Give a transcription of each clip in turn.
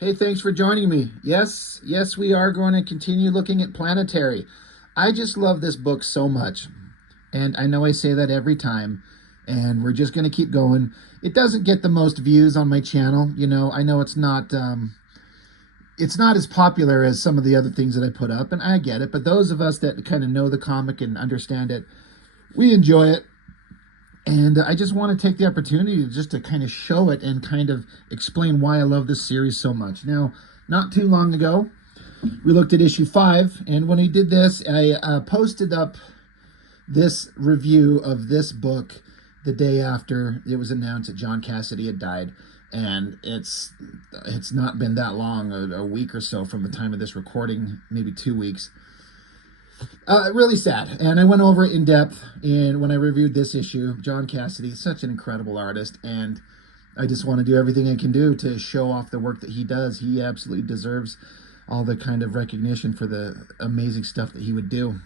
Hey, thanks for joining me. Yes, we are going to continue looking at Planetary. I just love this book so much. And I know I say that every time. And we're just going to keep going. It doesn't get the most views on my channel. I know it's not as popular as some of the other things that I put up, and I get it. But those of us that kind of know the comic and understand it, we enjoy it. And I just want to take the opportunity just to kind of show it and kind of explain why I love this series so much. Now, not too long ago, we looked at issue 5, and when we did this, I posted up this review of this book the day after it was announced that John Cassidy had died. And it's not been that long, a week or so from the time of this recording, maybe 2 weeks. Really sad. And I went over it in depth when I reviewed this issue. John Cassidy is such an incredible artist, and I just want to do everything I can do to show off the work that he does. He absolutely deserves all the kind of recognition for the amazing stuff that he would do.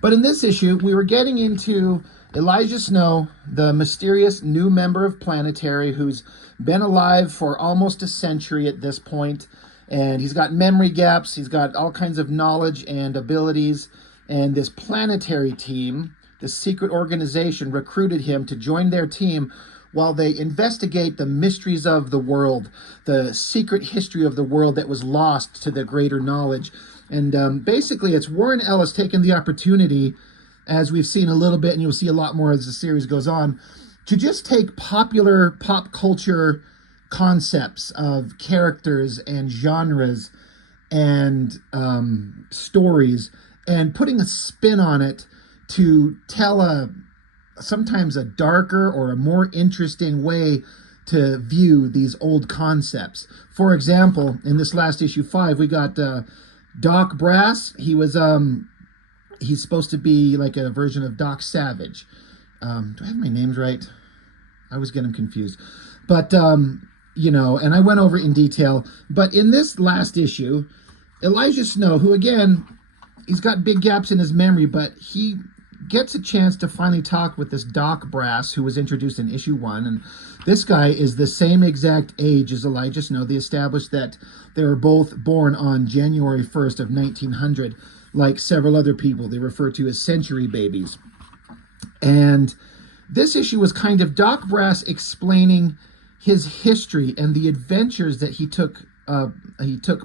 But in this issue, we were getting into Elijah Snow, the mysterious new member of Planetary, who's been alive for almost a century at this point. And he's got memory gaps, he's got all kinds of knowledge and abilities, and this Planetary team, this secret organization, recruited him to join their team while they investigate the mysteries of the world, the secret history of the world that was lost to the greater knowledge. And basically, it's Warren Ellis taking the opportunity, as we've seen a little bit, and you'll see a lot more as the series goes on, to just take popular pop culture concepts of characters and genres and stories and putting a spin on it to tell sometimes a darker or a more interesting way to view these old concepts. For example, in this last issue 5, we got Doc Brass. He's supposed to be like a version of Doc Savage. Do I have my names right? I always get them confused. But and I went over it in detail. But in this last issue, Elijah Snow, who again, he's got big gaps in his memory, but he gets a chance to finally talk with this Doc Brass, who was introduced in issue 1. And this guy is the same exact age as Elijah Snow. They established that they were both born on January 1st of 1900, like several other people they refer to as century babies. And this issue was kind of Doc Brass explaining his history and the adventures that he took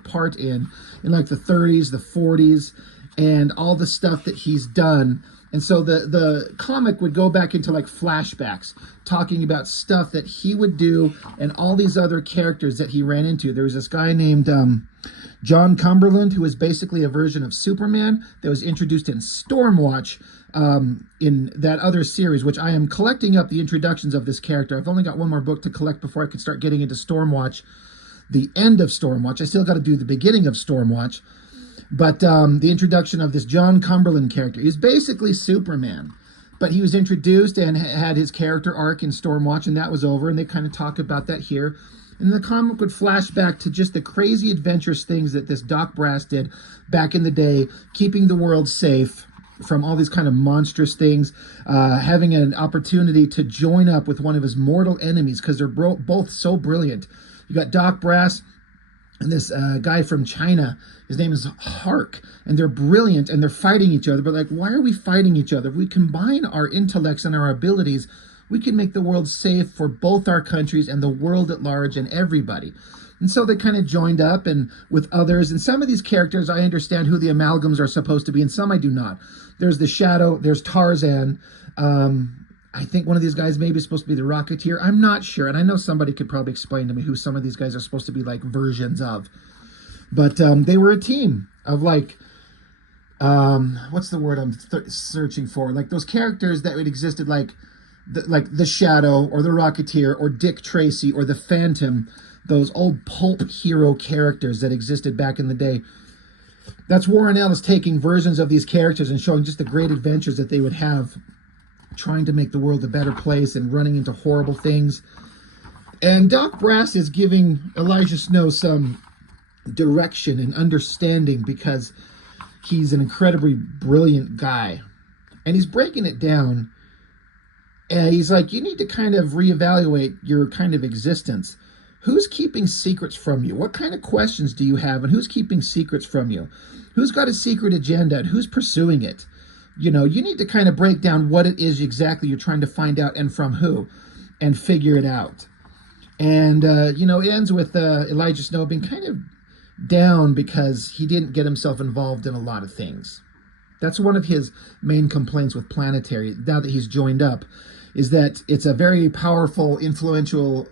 part in like the 30s, the 40s, and all the stuff that he's done. And so the comic would go back into like flashbacks, talking about stuff that he would do and all these other characters that he ran into. There was this guy named John Cumberland, who was basically a version of Superman that was introduced in Stormwatch, in that other series, which I am collecting up the introductions of this character. I've only got one more book to collect before I can start getting into Stormwatch, the end of Stormwatch. I still got to do the beginning of Stormwatch. But the introduction of this John Cumberland character, he's basically Superman. But he was introduced and had his character arc in Stormwatch, and that was over, and they kind of talk about that here. And the comic would flash back to just the crazy adventurous things that this Doc Brass did back in the day, keeping the world safe from all these kind of monstrous things, having an opportunity to join up with one of his mortal enemies because they're both so brilliant. You got Doc Brass and this guy from China. His name is Hark, and they're brilliant, and they're fighting each other. But like, why are we fighting each other? If we combine our intellects and our abilities, we can make the world safe for both our countries and the world at large and everybody. And so they kind of joined up and with others. And some of these characters, I understand who the amalgams are supposed to be, and some I do not. There's the Shadow, there's Tarzan. I think one of these guys maybe is supposed to be the Rocketeer. I'm not sure, and I know somebody could probably explain to me who some of these guys are supposed to be like versions of. But they were a team of like, what's the word I'm searching for? Like those characters that existed like the Shadow or the Rocketeer or Dick Tracy or the Phantom, those old pulp hero characters that existed back in the day. That's Warren Ellis taking versions of these characters and showing just the great adventures that they would have, trying to make the world a better place and running into horrible things. And Doc Brass is giving Elijah Snow some direction and understanding because he's an incredibly brilliant guy. And he's breaking it down. And he's like, you need to kind of reevaluate your kind of existence. Who's keeping secrets from you? What kind of questions do you have, and who's keeping secrets from you? Who's got a secret agenda, and who's pursuing it? You know, you need to kind of break down what it is exactly you're trying to find out and from who, and figure it out. And, you know, it ends with Elijah Snow being kind of down because he didn't get himself involved in a lot of things. That's one of his main complaints with Planetary, now that he's joined up, is that it's a very powerful, influential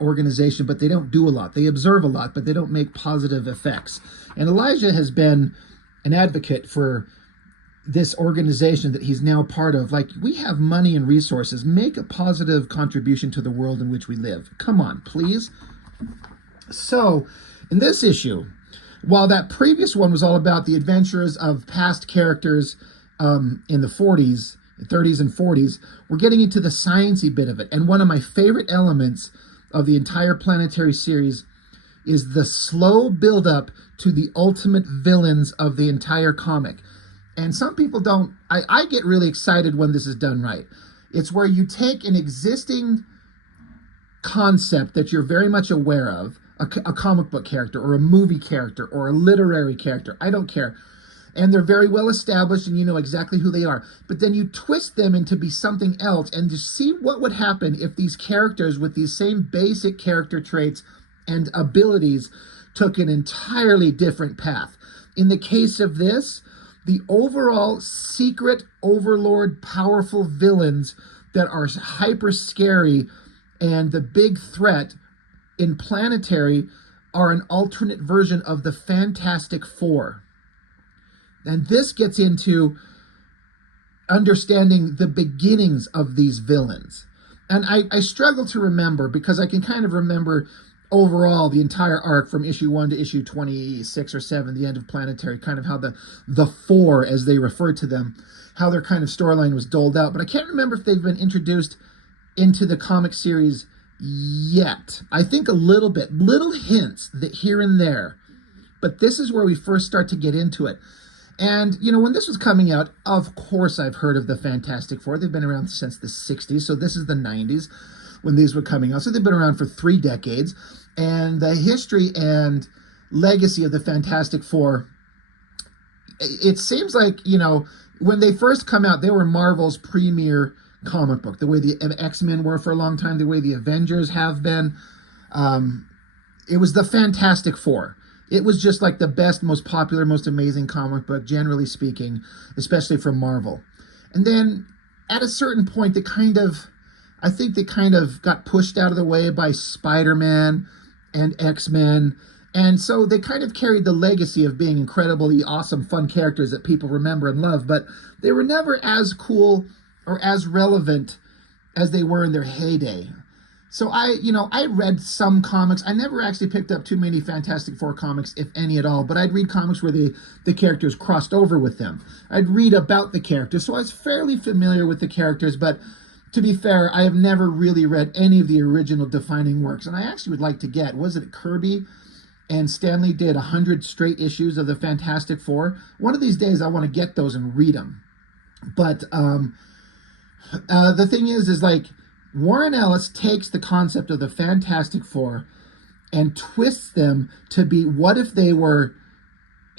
organization, but they don't do a lot. They observe a lot, but they don't make positive effects. And Elijah has been an advocate for this organization that he's now part of. Like, we have money and resources. Make a positive contribution to the world in which we live. Come on, please. So, in this issue, while that previous one was all about the adventures of past characters in the 30s and 40s, we're getting into the sciencey bit of it. And one of my favorite elements of the entire Planetary series is the slow build-up to the ultimate villains of the entire comic. And some people don't. I get really excited when this is done right. It's where you take an existing concept that you're very much aware of, a comic book character or a movie character or a literary character, I don't care, and they're very well established and you know exactly who they are, but then you twist them into be something else and to see what would happen if these characters with these same basic character traits and abilities took an entirely different path. In the case of this, the overall secret overlord powerful villains that are hyper scary and the big threat in Planetary are an alternate version of the Fantastic Four. And this gets into understanding the beginnings of these villains. And I struggle to remember, because I can kind of remember overall the entire arc from issue 1 to issue 26 or 7, the end of Planetary, kind of how the Four, as they refer to them, how their kind of storyline was doled out. But I can't remember if they've been introduced into the comic series yet. I think a little bit, little hints that here and there, but this is where we first start to get into it. And, you know, when this was coming out, of course I've heard of the Fantastic Four. They've been around since the 60s, so this is the 90s when these were coming out. So they've been around for 3 decades. And the history and legacy of the Fantastic Four, it seems like, you know, when they first come out, they were Marvel's premier comic book, the way the X-Men were for a long time, the way the Avengers have been. It was the Fantastic Four. It was just like the best, most popular, most amazing comic book, generally speaking, especially from Marvel. And then at a certain point, I think they kind of got pushed out of the way by Spider-Man and X-Men. And so they kind of carried the legacy of being incredibly awesome, fun characters that people remember and love, but they were never as cool or as relevant as they were in their heyday. So I read some comics. I never actually picked up too many Fantastic Four comics, if any at all, but I'd read comics where the characters crossed over with them. I'd read about the characters, so I was fairly familiar with the characters, but to be fair, I have never really read any of the original defining works, and I actually would like to get, was it Kirby and Stanley did 100 straight issues of the Fantastic Four? One of these days I want to get those and read them. But the thing is like, Warren Ellis takes the concept of the Fantastic Four and twists them to be, what if they were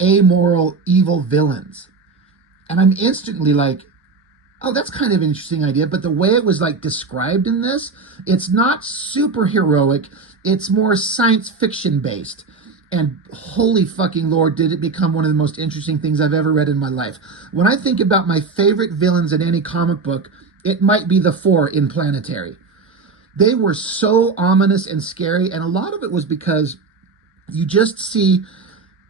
amoral, evil villains? And I'm instantly like, oh, that's kind of an interesting idea. But the way it was like described in this, it's not super heroic. It's more science fiction based. And holy fucking Lord, did it become one of the most interesting things I've ever read in my life. When I think about my favorite villains in any comic book, it might be the Four in Planetary. They were so ominous and scary, and a lot of it was because you just see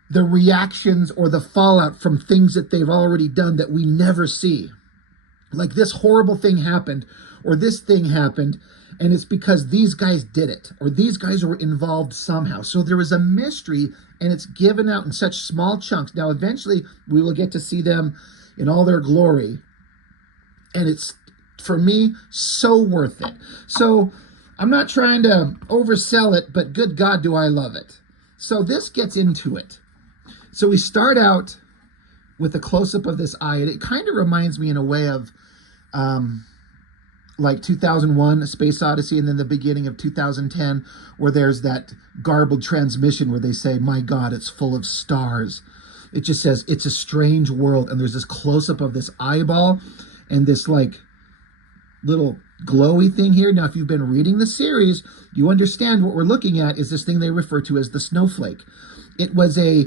the reactions or the fallout from things that they've already done that we never see. Like, this horrible thing happened, or this thing happened, and it's because these guys did it, or these guys were involved somehow. So there was a mystery, and it's given out in such small chunks. Now, eventually, we will get to see them in all their glory, and it's, for me, so worth it. So I'm not trying to oversell it, but good God, do I love it. So this gets into it. So we start out with a close-up of this eye, and it kind of reminds me in a way of like 2001, A Space Odyssey, and then the beginning of 2010, where there's that garbled transmission where they say, my God, it's full of stars. It just says, it's a strange world. And there's this close-up of this eyeball and this like little glowy thing here. Now, if you've been reading the series, you understand what we're looking at is this thing they refer to as the snowflake. It was a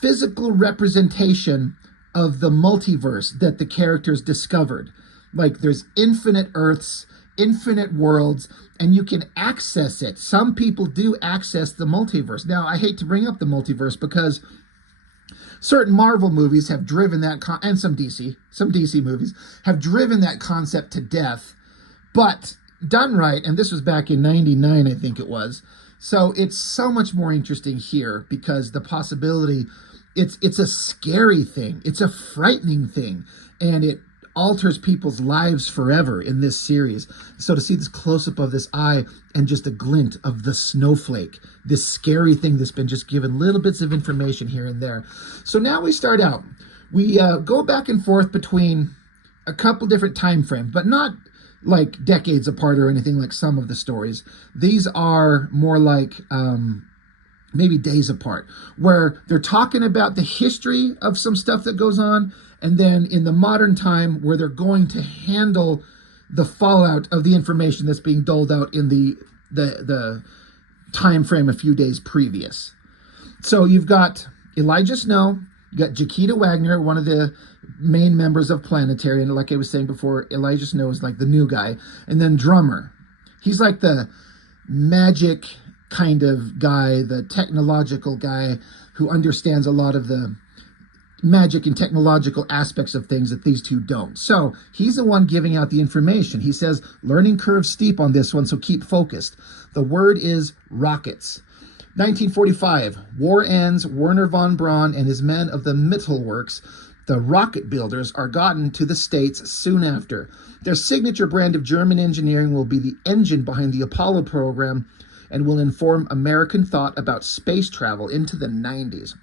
physical representation of the multiverse that the characters discovered. Like there's infinite Earths, infinite worlds, and you can access it. Some people do access the multiverse. Now, I hate to bring up the multiverse because certain Marvel movies have driven that, and some DC movies have driven that concept to death, but done right, and this was back in 99, I think it was. So it's so much more interesting here because the possibility, it's a scary thing. It's a frightening thing, and it alters people's lives forever in this series. So to see this close-up of this eye and just a glint of the snowflake, this scary thing that's been just given little bits of information here and there. So now we start out. We go back and forth between a couple different time frames, but not like decades apart or anything like some of the stories. These are more like maybe days apart, where they're talking about the history of some stuff that goes on, and then in the modern time where they're going to handle the fallout of the information that's being doled out in the time frame a few days previous. So you've got Elijah Snow, you got Jaquita Wagner, one of the main members of Planetary, and like I was saying before, Elijah Snow is like the new guy, and then Drummer. He's like the magic kind of guy, the technological guy who understands a lot of the magic and technological aspects of things that these two don't. So he's the one giving out the information. He says, learning curve steep on this one, so keep focused. The word is rockets. 1945, war ends. Werner von Braun and his men of the Mittelwerks, the rocket builders, are gotten to the States soon after. Their signature brand of German engineering will be the engine behind the Apollo program and will inform American thought about space travel into the 90s.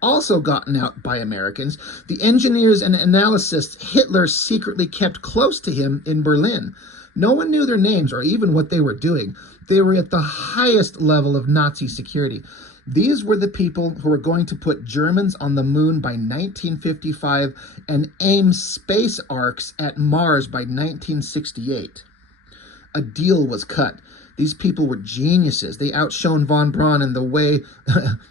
Also gotten out by Americans, the engineers and analysts Hitler secretly kept close to him in Berlin. No one knew their names or even what they were doing. They were at the highest level of Nazi security. These were the people who were going to put Germans on the moon by 1955 and aim space arcs at Mars by 1968. A deal was cut. These people were geniuses. They outshone von Braun in the way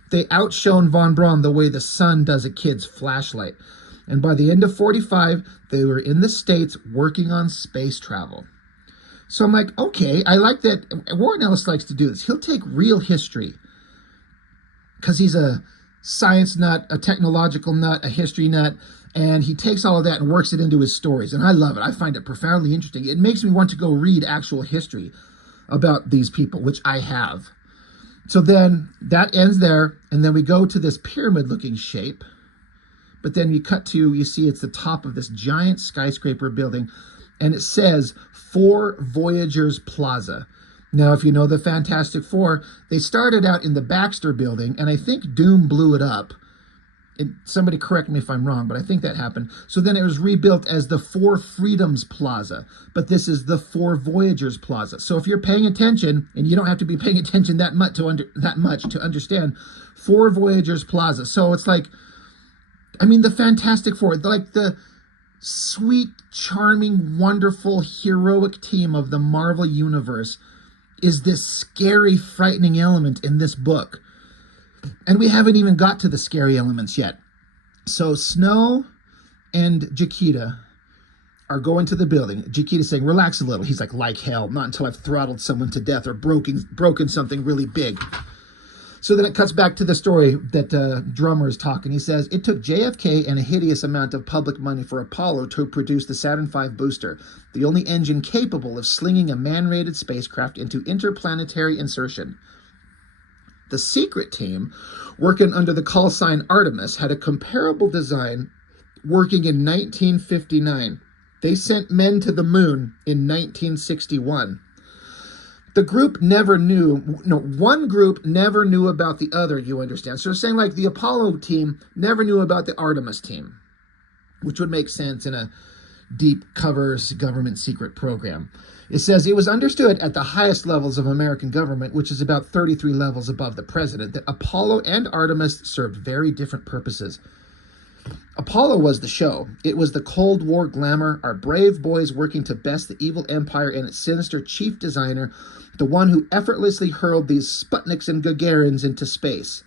the sun does a kid's flashlight. And by the end of 45, they were in the States working on space travel. So I'm like, okay, I like that. Warren Ellis likes to do this. He'll take real history because he's a science nut, a technological nut, a history nut, and he takes all of that and works it into his stories. And I love it. I find it profoundly interesting. It makes me want to go read actual history about these people, which I have. So then that ends there, and then we go to this pyramid-looking shape, but then you see it's the top of this giant skyscraper building, and it says 4 Voyagers Plaza. Now, if you know the Fantastic Four, they started out in the Baxter building, and I think Doom blew it up. Somebody correct me if I'm wrong, but I think that happened. So then it was rebuilt as the 4 Freedoms Plaza, but this is the 4 Voyagers Plaza. So if you're paying attention, and you don't have to be paying attention that much to understand, 4 Voyagers Plaza. So it's like, I mean, the Fantastic Four, like the sweet, charming, wonderful, heroic team of the Marvel Universe is this scary, frightening element in this book. And we haven't even got to the scary elements yet. So Snow and Jaquita are going to the building. Jaquita's saying, relax a little. He's like hell, not until I've throttled someone to death or broken something really big. So then it cuts back to the story that Drummer is talking. He says, it took JFK and a hideous amount of public money for Apollo to produce the Saturn V booster, the only engine capable of slinging a man-rated spacecraft into interplanetary insertion. The secret team, working under the call sign Artemis, had a comparable design working in 1959. They sent men to the moon in 1961. The group never knew, one group never knew about the other, you understand? So they're saying like the Apollo team never knew about the Artemis team, which would make sense in a, deep cover government secret program. It says it was understood at the highest levels of American government, which is about 33 levels above the president, that Apollo and Artemis served very different purposes. Apollo was the show. It was the Cold War glamour, our brave boys working to best the evil empire and its sinister chief designer, the one who effortlessly hurled these Sputniks and Gagarins into space.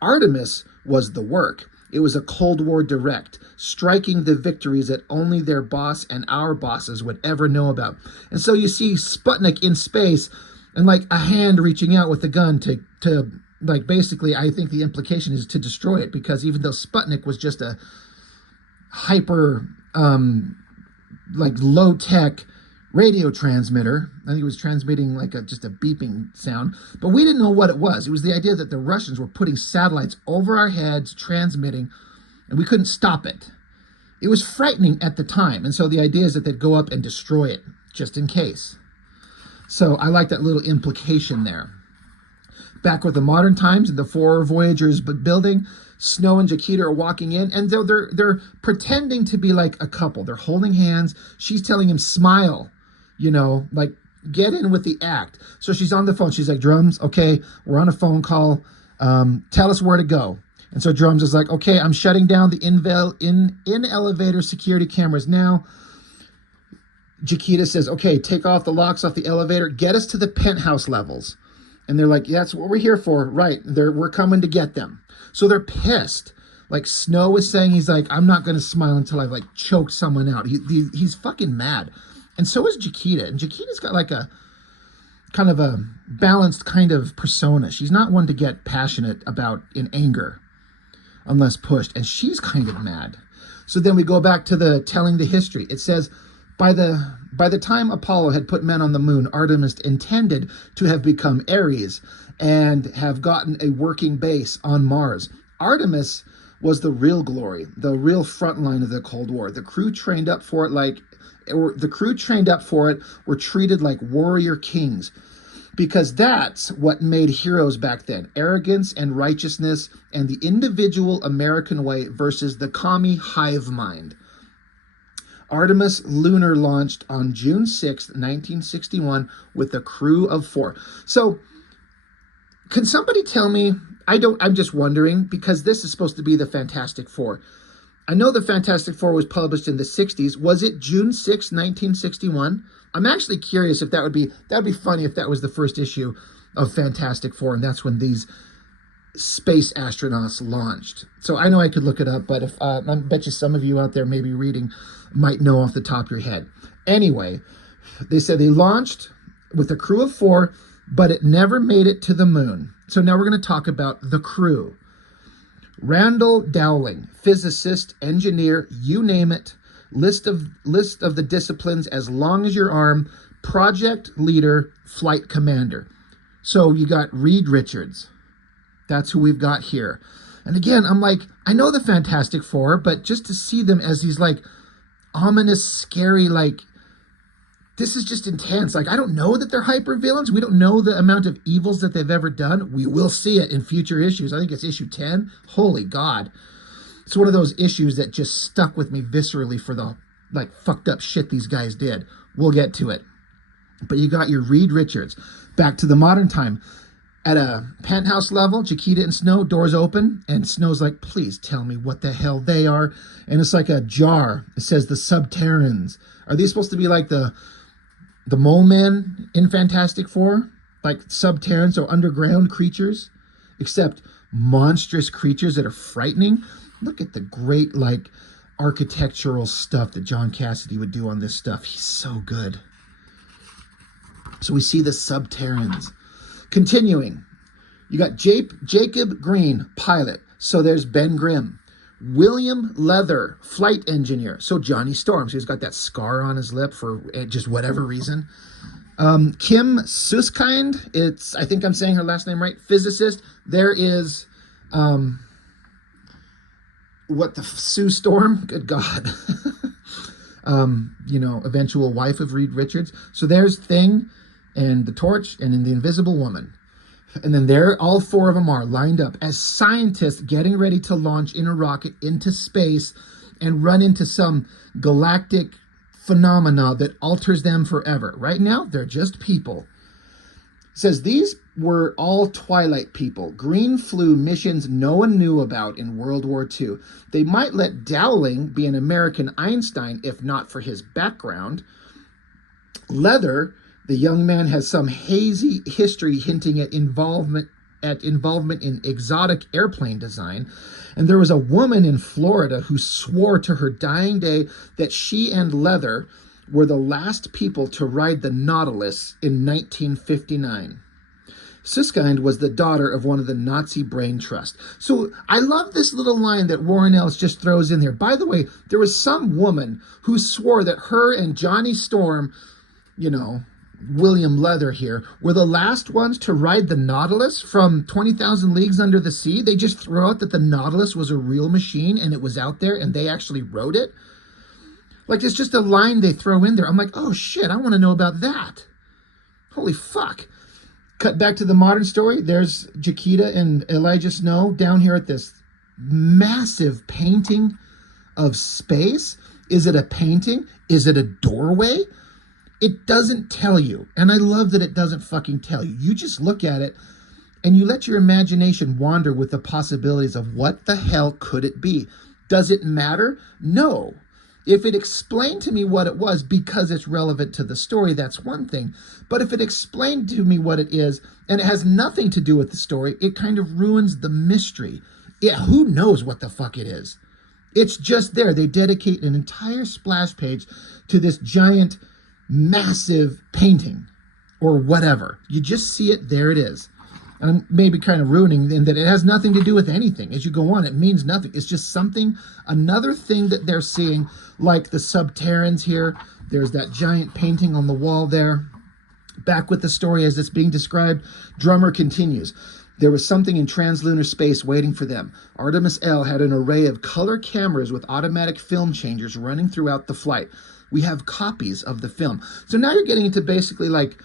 Artemis was the work. It was a Cold War direct, striking the victories that only their boss and our bosses would ever know about. And so you see Sputnik in space and like a hand reaching out with a gun to like, basically, I think the implication is to destroy it, because even though Sputnik was just a hyper, like low-tech radio transmitter, I think it was transmitting like just a beeping sound, but we didn't know what it was. It was the idea that the Russians were putting satellites over our heads, transmitting, and we couldn't stop it. It was frightening at the time, and so the idea is that they'd go up and destroy it, just in case. So I like that little implication there. Back with the modern times, the four Voyagers building, Snow and Jaquita are walking in, and they're pretending to be like a couple. They're holding hands. She's telling him, smile, you know, like, get in with the act. So she's on the phone. She's like, Drums, okay, we're on a phone call. Tell us where to go. And so Drums is like, okay, I'm shutting down the in-elevator security cameras now. Jaquita says, okay, take off the locks off the elevator. Get us to the penthouse levels. And they're like, yeah, that's what we're here for. Right. We're coming to get them. So they're pissed. Like Snow is saying, he's like, I'm not going to smile until I've like choked someone out. He's fucking mad. And so is Jaquita. And Jaquita's got like a kind of a balanced kind of persona. She's not one to get passionate about in anger unless pushed. And she's kind of mad. So then we go back to the telling the history. It says, by the time Apollo had put men on the moon, Artemis intended to have become Ares and have gotten a working base on Mars. Artemis was the real glory, the real front line of the Cold War. The crew trained up for it were treated like warrior kings, because that's what made heroes back then. Arrogance and righteousness and the individual American way versus the commie hive mind. Artemis Lunar launched on June 6, 1961 with a crew of 4. So can somebody tell me, I'm just wondering, because this is supposed to be the Fantastic Four. I know the Fantastic Four was published in the 60s. Was it June 6, 1961? I'm actually curious if that would be funny if that was the first issue of Fantastic Four, and that's when these space astronauts launched. So I know I could look it up, but if I bet you some of you out there maybe reading might know off the top of your head. Anyway, they said they launched with a crew of 4, but it never made it to the moon. So now we're going to talk about the crew. Randall Dowling, physicist, engineer, you name it. List of the disciplines as long as your arm. Project leader, flight commander. So you got Reed Richards. That's who we've got here. And again, I'm like, I know the Fantastic Four, but just to see them as these like ominous, scary, like, this is just intense. Like, I don't know that they're hyper villains. We don't know the amount of evils that they've ever done. We will see it in future issues. I think it's issue 10. Holy God. It's one of those issues that just stuck with me viscerally for the like fucked up shit these guys did. We'll get to it. But you got your Reed Richards. Back to the modern time. At a penthouse level, Jaquita and Snow, doors open, and Snow's like, please tell me what the hell they are. And it's like a jar. It says the Subterrans. Are these supposed to be like the mole men in Fantastic Four? Like Subterrans, so underground creatures, except monstrous creatures that are frightening. Look at the great, like, architectural stuff that John Cassidy would do on this stuff. He's so good. So we see the Subterrans. Continuing, you got Jacob Green, pilot. So there's Ben Grimm. William Leather, flight engineer. So Johnny Storm. So he's got that scar on his lip for just whatever reason. Kim Suskind, I think I'm saying her last name right, physicist. There is, Sue Storm? Good God. Eventual wife of Reed Richards. So there's Thing, and the Torch, and then the Invisible Woman. And then there, all 4 of them are lined up as scientists getting ready to launch in a rocket into space and run into some galactic phenomena that alters them forever. Right now, they're just people. It says these were all Twilight people, green flu missions no one knew about in World War II. They might let Dowling be an American Einstein if not for his background. Leather, the young man, has some hazy history hinting at involvement in exotic airplane design. And there was a woman in Florida who swore to her dying day that she and Leather were the last people to ride the Nautilus in 1959. Susskind was the daughter of one of the Nazi brain trust. So I love this little line that Warren Ellis just throws in there. By the way, there was some woman who swore that her and Johnny Storm, William Leather here, were the last ones to ride the Nautilus from 20,000 Leagues Under the Sea. They just threw out that the Nautilus was a real machine and it was out there and they actually rode it. Like, it's just a line they throw in there. I'm like, oh shit, I want to know about that. Holy fuck. Cut back to the modern story. There's Jaquita and Elijah Snow down here at this massive painting of space. Is it a painting? Is it a doorway? It doesn't tell you. And I love that it doesn't fucking tell you. You just look at it and you let your imagination wander with the possibilities of what the hell could it be? Does it matter? No. If it explained to me what it was because it's relevant to the story, that's one thing. But if it explained to me what it is and it has nothing to do with the story, it kind of ruins the mystery. Who knows what the fuck it is? It's just there. They dedicate an entire splash page to this giant, massive painting or whatever. You just see it, there it is. And I'm maybe kind of ruining in that it has nothing to do with anything. As you go on, it means nothing. It's just something, another thing that they're seeing, like the Subterrans here. There's that giant painting on the wall there. Back with the story as it's being described, Drummer continues. There was something in translunar space waiting for them. Artemis L had an array of color cameras with automatic film changers running throughout the flight. We have copies of the film. So now you're getting into basically like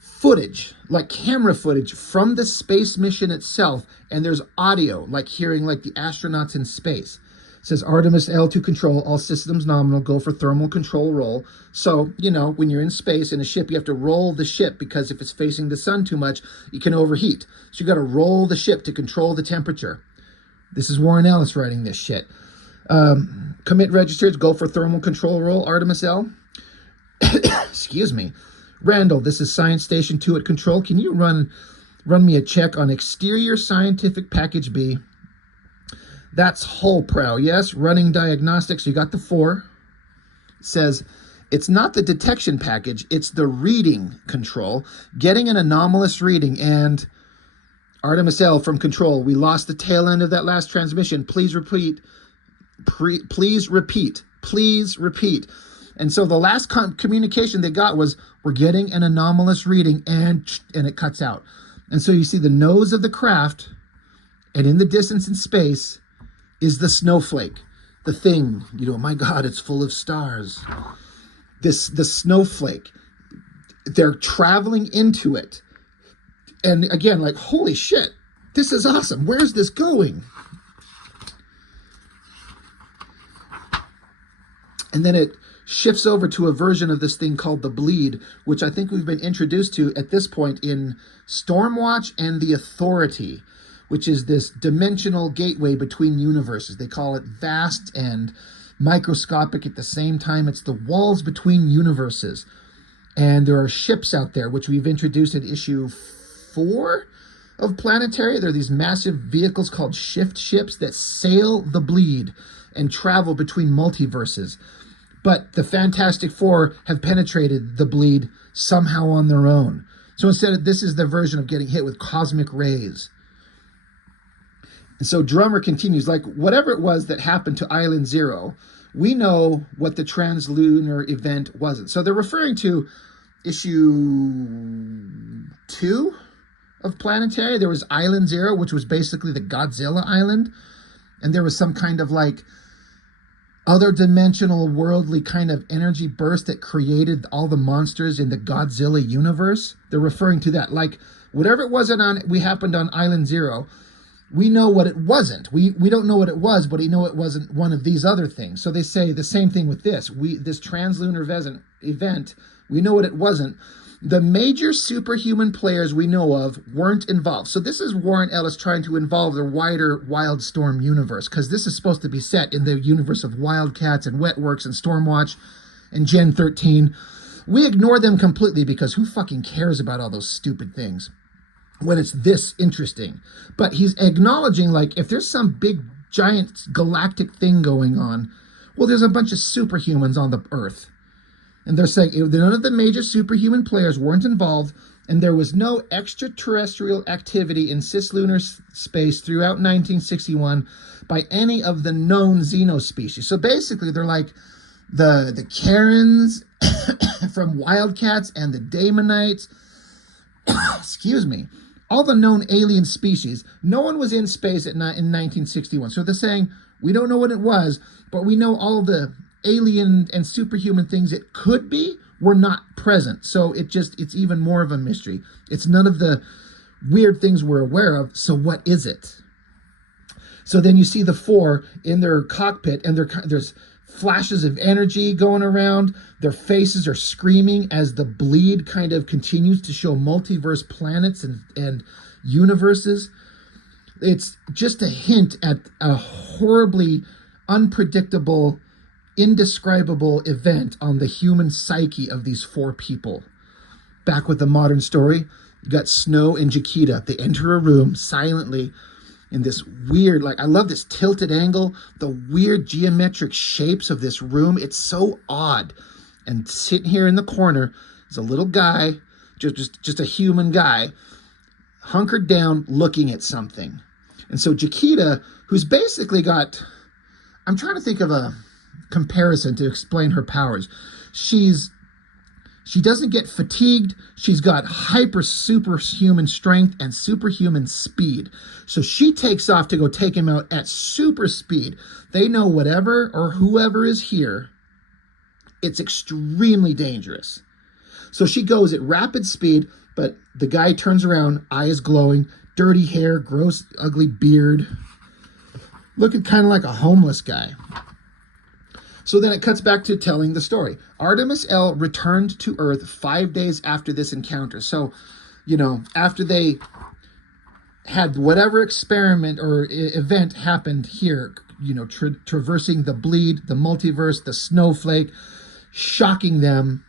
footage, like camera footage from the space mission itself, and there's audio, like hearing like the astronauts in space. It says Artemis L to control, all systems nominal, go for thermal control roll. So, when you're in space in a ship, you have to roll the ship because if it's facing the sun too much, you can overheat. So you got to roll the ship to control the temperature. This is Warren Ellis writing this shit. Commit registered, go for thermal control roll, Artemis L. Excuse me. Randall, this is Science Station 2 at Control. Can you run me a check on exterior scientific package B? That's hull prow. Yes, running diagnostics. You got the 4. It says, it's not the detection package. It's the reading control. Getting an anomalous reading. And Artemis L from Control, we lost the tail end of that last transmission. Please repeat. Please repeat. Please repeat. And so the last communication they got was, we're getting an anomalous reading, and it cuts out. And so you see the nose of the craft, and in the distance in space is the snowflake, the thing, my God, it's full of stars. The snowflake, they're traveling into it. And again, like, holy shit, this is awesome. Where's this going? And then it shifts over to a version of this thing called the Bleed, which I think we've been introduced to at this point in Stormwatch and the Authority, which is this dimensional gateway between universes. They call it vast and microscopic at the same time. It's the walls between universes. And there are ships out there, which we've introduced in issue 4 of Planetary. There are these massive vehicles called shift ships that sail the Bleed and travel between multiverses. But the Fantastic Four have penetrated the Bleed somehow on their own. So instead, this is their version of getting hit with cosmic rays. And so Drummer continues, like, whatever it was that happened to Island Zero, we know what the translunar event wasn't. So they're referring to issue 2 of Planetary. There was Island Zero, which was basically the Godzilla Island. And there was some kind of like other dimensional worldly kind of energy burst that created all the monsters in the Godzilla universe. They're referring to that. Like, whatever it was we happened on Island Zero, we know what it wasn't. We don't know what it was, but we know it wasn't one of these other things. So they say the same thing with this. This translunar event, we know what it wasn't. The major superhuman players we know of weren't involved. So this is Warren Ellis trying to involve the wider Wildstorm universe, because this is supposed to be set in the universe of Wildcats and Wetworks and Stormwatch and Gen 13. We ignore them completely because who fucking cares about all those stupid things when it's this interesting? But he's acknowledging, like, if there's some big, giant, galactic thing going on, well, there's a bunch of superhumans on the Earth. And they're saying none of the major superhuman players weren't involved, and there was no extraterrestrial activity in cislunar space throughout 1961 by any of the known xenospecies. So basically, they're like the Karens from Wildcats and the Damonites, excuse me, all the known alien species. No one was in space in 1961. So they're saying, we don't know what it was, but we know all the alien and superhuman things it could be were not present. So it's even more of a mystery. It's none of the weird things we're aware of. So what is it? So then you see the four in their cockpit, and there's flashes of energy going around. Their faces are screaming as the bleed kind of continues to show multiverse planets and universes. It's just a hint at a horribly unpredictable, indescribable event on the human psyche of these four people. Back with the modern story, you got Snow and Jaquita. They enter a room silently in this weird, like, I love this tilted angle, the weird geometric shapes of this room. It's so odd. And sitting here in the corner is a little guy, just a human guy, hunkered down looking at something. And so Jaquita, who's basically got, I'm trying to think of a comparison to explain her powers. She doesn't get fatigued. She's got superhuman strength and superhuman speed. So she takes off to go take him out at super speed. They know whatever or whoever is here, it's extremely dangerous. So she goes at rapid speed, but the guy turns around, eyes glowing, dirty hair, gross, ugly beard, looking kind of like a homeless guy. So then it cuts back to telling the story. Artemis L returned to Earth 5 days after this encounter. So, after they had whatever experiment or event happened here, traversing the bleed, the multiverse, the snowflake, shocking them,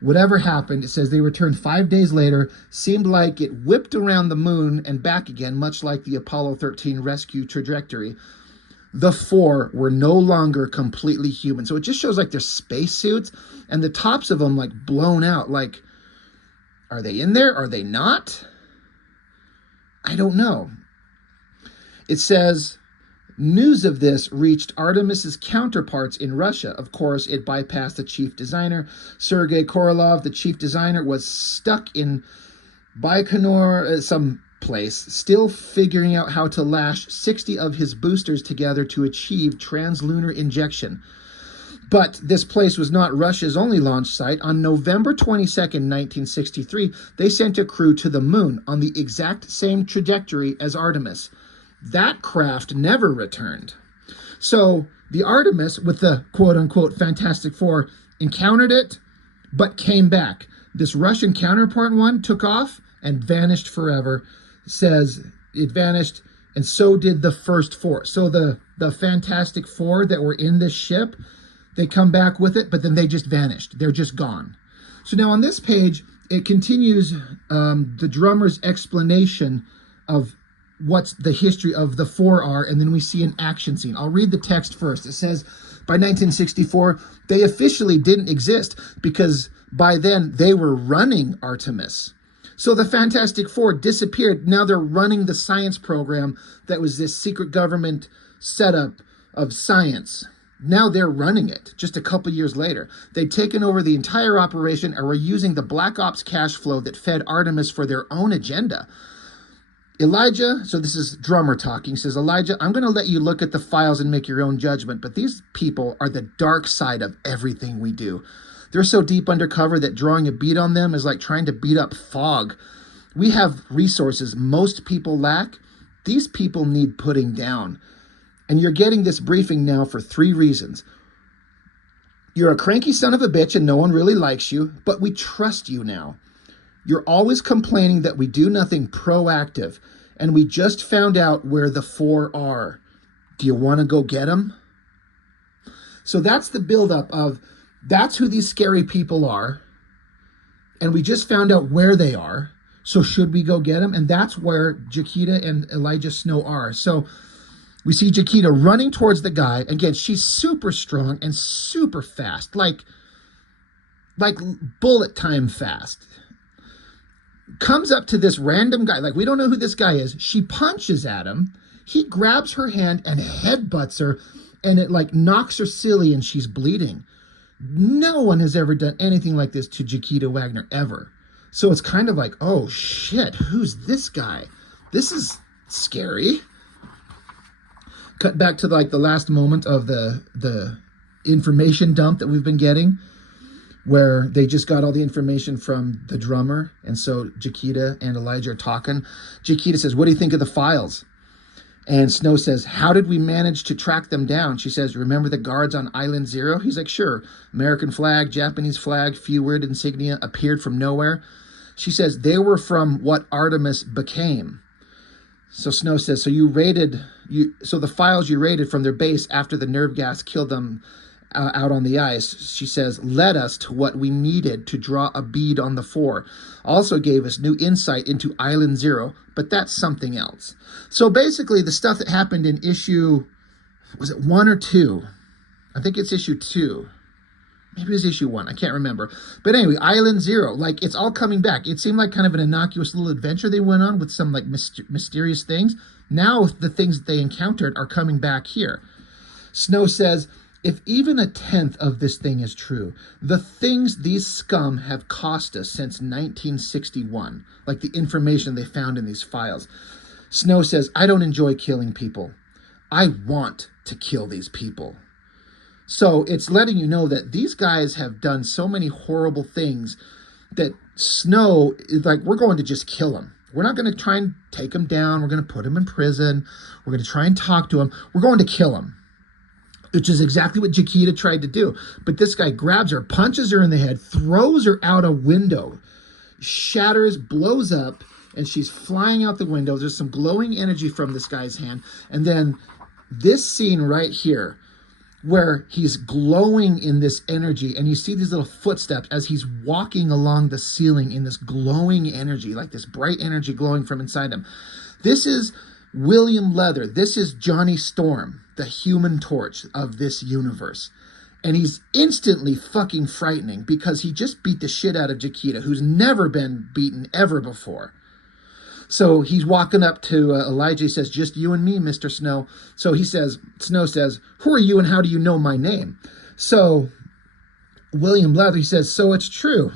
whatever happened, it says they returned 5 days later, seemed like it whipped around the moon and back again, much like the Apollo 13 rescue trajectory. The four were no longer completely human. So it just shows like their spacesuits and the tops of them like blown out. Like, are they in there? Are they not? I don't know. It says news of this reached Artemis's counterparts in Russia. Of course, it bypassed the chief designer. Sergei Korolev, the chief designer, was stuck in Baikonur, some place, still figuring out how to lash 60 of his boosters together to achieve translunar injection. But this place was not Russia's only launch site. On November 22nd, 1963, they sent a crew to the moon on the exact same trajectory as Artemis. That craft never returned. So the Artemis, with the quote-unquote Fantastic Four, encountered it, but came back. This Russian counterpart one took off and vanished forever. Says it vanished, and so did the first four. So the Fantastic Four that were in this ship, they come back with it, but then they just vanished. They're just gone. So now on this page, it continues the drummer's explanation of what the history of the four are, and then we see an action scene. I'll read the text first. It says, by 1964, they officially didn't exist because by then they were running Artemis. So the Fantastic Four disappeared. Now they're running the science program that was this secret government setup of science. Now they're running it just a couple years later. They'd taken over the entire operation and were using the Black Ops cash flow that fed Artemis for their own agenda. Elijah, so this is drummer talking, says, Elijah, I'm going to let you look at the files and make your own judgment, but these people are the dark side of everything we do. They're so deep undercover that drawing a bead on them is like trying to beat up fog. We have resources most people lack. these people need putting down. And you're getting this briefing now for 3 reasons. You're a cranky son of a bitch and no one really likes you, but we trust you now. You're always complaining that we do nothing proactive, and we just found out where the 4 are. Do you want to go get them? So that's the buildup of, that's who these scary people are, and we just found out where they are, so should we go get them? And that's where Jaquita and Elijah Snow are. So we see Jaquita running towards the guy. Again, she's super strong and super fast, like bullet time fast. Comes up to this random guy, like we don't know who this guy is. She punches at him. He grabs her hand and headbutts her, and it like knocks her silly and she's bleeding. No one has ever done anything like this to Jaquita Wagner ever. So it's kind of like, oh shit, who's this guy? This is scary. Cut back to like the last moment of the information dump that we've been getting, where they just got all the information from the drummer. And so Jaquita and Elijah are talking. Jaquita says, what do you think of the files? And Snow says, how did we manage to track them down? She says, remember the guards on Island 0? He's like, sure. American flag, Japanese flag, few weird insignia appeared from nowhere. She says, they were from what Artemis became. So Snow says, so the files you raided from their base after the nerve gas killed them out on the ice, she says, led us to what we needed to draw a bead on the 4. Also gave us new insight into Island 0, but that's something else. So basically the stuff that happened in issue, was it 1 or 2? I think it's issue 2. Maybe it was issue 1. I can't remember. But anyway, Island 0, like it's all coming back. It seemed like kind of an innocuous little adventure they went on with some like mysterious things. Now the things that they encountered are coming back here. Snow says, if even 1/10 of this thing is true, the things these scum have cost us since 1961, like the information they found in these files. Snow says, I don't enjoy killing people. I want to kill these people. So it's letting you know that these guys have done so many horrible things that Snow is like, we're going to just kill them. We're not going to try and take them down. We're going to put them in prison. We're going to try and talk to them. We're going to kill them. Which is exactly what Jaquita tried to do. But this guy grabs her, punches her in the head, throws her out a window, shatters, blows up, and she's flying out the window. There's some glowing energy from this guy's hand. And then this scene right here, where he's glowing in this energy, and you see these little footsteps as he's walking along the ceiling in this glowing energy, like this bright energy glowing from inside him. This is William Leather. This is Johnny Storm, the Human Torch of this universe. And he's instantly fucking frightening because he just beat the shit out of Jaquita, who's never been beaten ever before. So he's walking up to Elijah. He says, just you and me, Mr. Snow. So he says, Snow says, who are you and how do you know my name? So William Leather, he says, so it's true.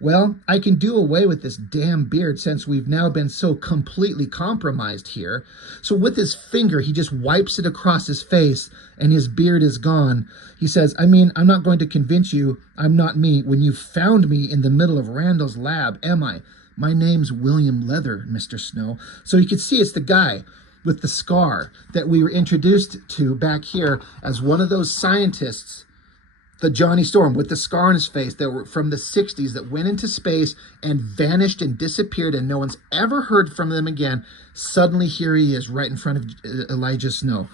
Well, I can do away with this damn beard since we've now been so completely compromised here. So with his finger, he just wipes it across his face and his beard is gone. He says, I mean, I'm not going to convince you I'm not me when you found me in the middle of Randall's lab, am I? My name's William Leather, Mr. Snow. So you can see it's the guy with the scar that we were introduced to back here as one of those scientists, the Johnny Storm with the scar on his face that were from the 60s that went into space and vanished and disappeared and no one's ever heard from them again. Suddenly here he is right in front of Elijah Snow.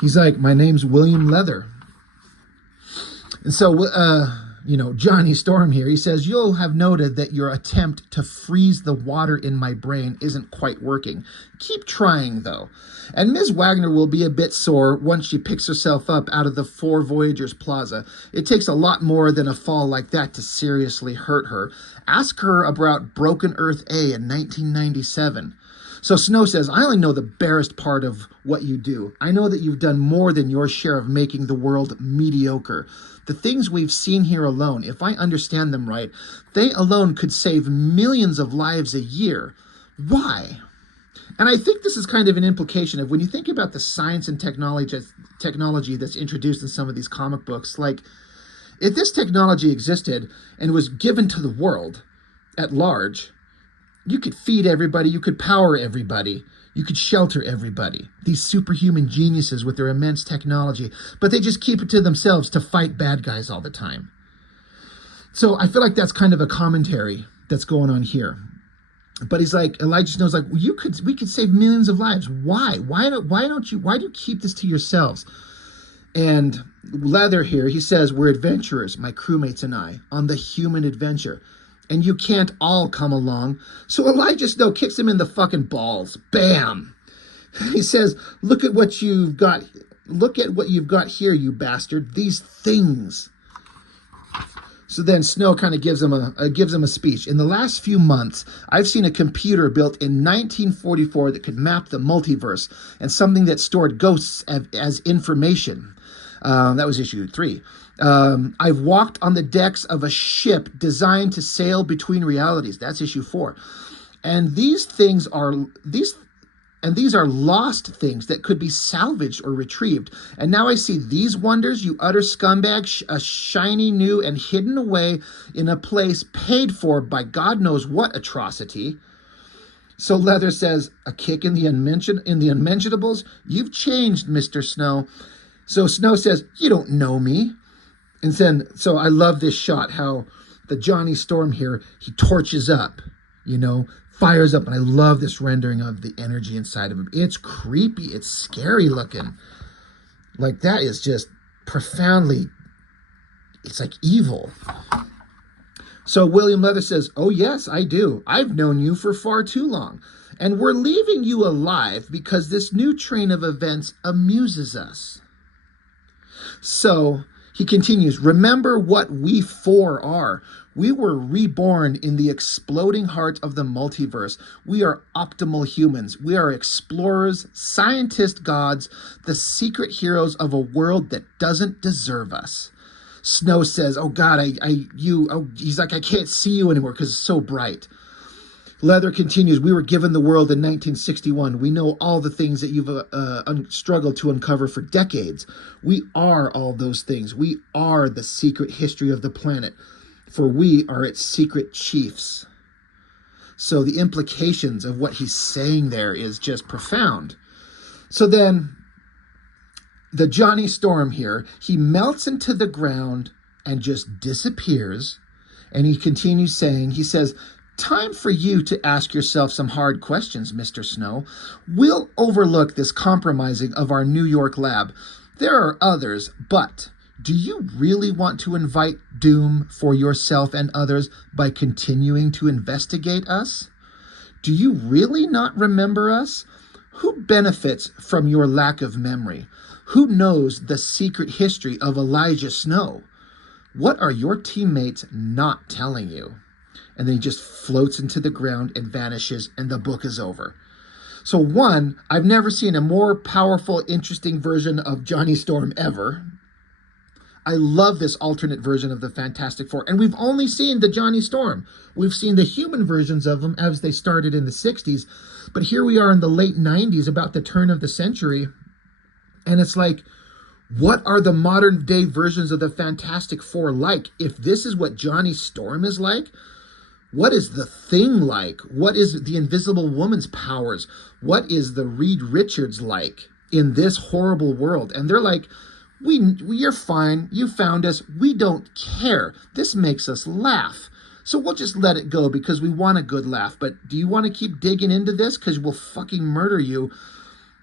He's like, my name's William Leather. And so, Johnny Storm here, he says, you'll have noted that your attempt to freeze the water in my brain isn't quite working. Keep trying, though. And Ms. Wagner will be a bit sore once she picks herself up out of the 4 Voyagers Plaza. It takes a lot more than a fall like that to seriously hurt her. Ask her about Broken Earth A in 1997. So Snow says, I only know the barest part of what you do. I know that you've done more than your share of making the world mediocre. The things we've seen here alone, if I understand them right, they alone could save millions of lives a year. Why? And I think this is kind of an implication of when you think about the science and technology that's introduced in some of these comic books, like if this technology existed and was given to the world at large, You could feed everybody. You could power everybody. You could shelter everybody. These superhuman geniuses with their immense technology, but they just keep it to themselves to fight bad guys all the time. So I feel like that's kind of a commentary that's going on here. But he's like, Elijah Snow's like, well, we could save millions of lives. Why? Why do you keep this to yourselves? And Leather here, he says, we're adventurers, my crewmates and I, on the human adventure. And you can't all come along. So Elijah Snow kicks him in the fucking balls. Bam! He says, look at what you've got. Look at what you've got here, you bastard. These things. So then Snow kind of gives him a speech. In the last few months, I've seen a computer built in 1944 that could map the multiverse, and something that stored ghosts as information. That was issue 3. I've walked on the decks of a ship designed to sail between realities. That's issue 4. And these are lost things that could be salvaged or retrieved. And now I see these wonders, you utter scumbag, a shiny new and hidden away in a place paid for by God knows what atrocity. So Leather says, a kick in the unmentionables? You've changed, Mr. Snow. So Snow says, you don't know me. And then, so I love this shot, how the Johnny Storm here, he torches up, fires up. And I love this rendering of the energy inside of him. It's creepy. It's scary looking. Like, that is just profoundly, it's like evil. So William Leather says, oh yes, I do. I've known you for far too long. And we're leaving you alive because this new train of events amuses us. So he continues, remember what we 4 are. We were reborn in the exploding heart of the multiverse. We are optimal humans. We are explorers, scientist gods, the secret heroes of a world that doesn't deserve us. Snow says, oh God, he's like, I can't see you anymore because it's so bright. Leather continues, we were given the world in 1961. We know all the things that you've struggled to uncover for decades. We are all those things. We are the secret history of the planet, for we are its secret chiefs. So the implications of what he's saying there is just profound. So then the Johnny Storm here, he melts into the ground and just disappears. And he continues saying, he says, time for you to ask yourself some hard questions, Mr. Snow. We'll overlook this compromising of our New York lab. There are others, but do you really want to invite doom for yourself and others by continuing to investigate us? Do you really not remember us? Who benefits from your lack of memory? Who knows the secret history of Elijah Snow? What are your teammates not telling you? And then he just floats into the ground and vanishes, and the book is over. So one, I've never seen a more powerful, interesting version of Johnny Storm ever. I love this alternate version of the Fantastic Four. And we've only seen the Johnny Storm. We've seen the human versions of them as they started in the 60s. But here we are in the late 90s, about the turn of the century. And it's like, what are the modern day versions of the Fantastic Four like? If this is what Johnny Storm is like, what is the Thing like? What is the Invisible Woman's powers? What is the Reed Richards like in this horrible world? And they're like, you're fine. You found us. We don't care. This makes us laugh. So we'll just let it go because we want a good laugh. But do you want to keep digging into this? Because we'll fucking murder you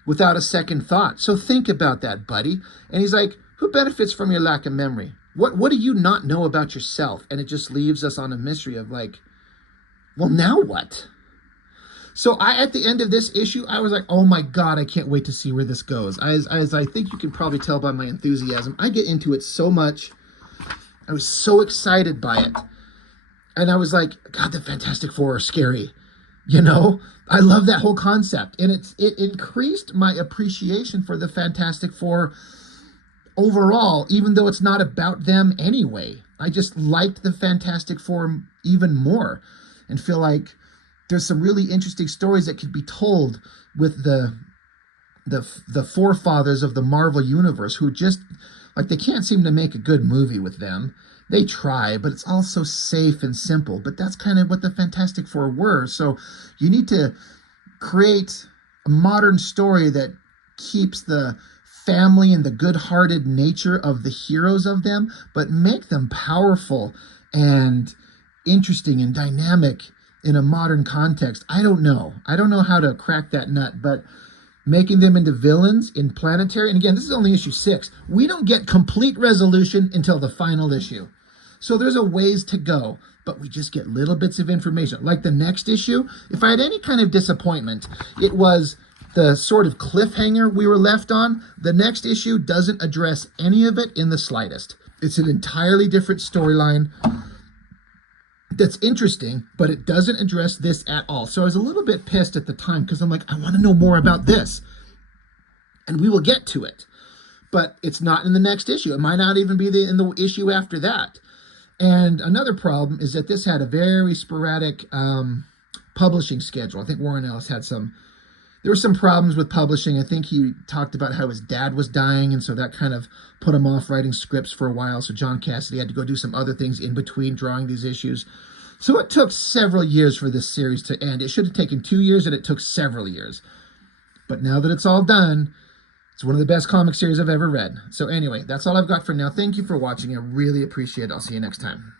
without a second thought. So think about that, buddy. And he's like, who benefits from your lack of memory? What do you not know about yourself? And it just leaves us on a mystery of like, well, now what? So at the end of this issue, I was like, oh my God, I can't wait to see where this goes. As I think you can probably tell by my enthusiasm, I get into it so much. I was so excited by it. And I was like, God, the Fantastic Four are scary. I love that whole concept. And it increased my appreciation for the Fantastic Four overall, even though it's not about them anyway. I just liked the Fantastic Four even more. And feel like there's some really interesting stories that could be told with the forefathers of the Marvel Universe, who just, like, they can't seem to make a good movie with them. They try, but it's all so safe and simple. But that's kind of what the Fantastic Four were. So you need to create a modern story that keeps the family and the good-hearted nature of the heroes of them, but make them powerful and interesting and dynamic in a modern context. I don't know. I don't know how to crack that nut, but making them into villains in Planetary, and again, this is only issue 6. We don't get complete resolution until the final issue. So there's a ways to go, but we just get little bits of information. Like the next issue, if I had any kind of disappointment, it was the sort of cliffhanger we were left on. The next issue doesn't address any of it in the slightest. It's an entirely different storyline that's interesting, but it doesn't address this at all. So I was a little bit pissed at the time because I'm like, I want to know more about this. And we will get to it. But it's not in the next issue. It might not even be in the issue after that. And another problem is that this had a very sporadic publishing schedule. I think Warren Ellis had there were some problems with publishing. I think he talked about how his dad was dying, and so that kind of put him off writing scripts for a while. So John Cassidy had to go do some other things in between drawing these issues. So it took several years for this series to end. It should have taken 2 years, and it took several years. But now that it's all done, it's one of the best comic series I've ever read. So anyway, that's all I've got for now. Thank you for watching. I really appreciate it. I'll see you next time.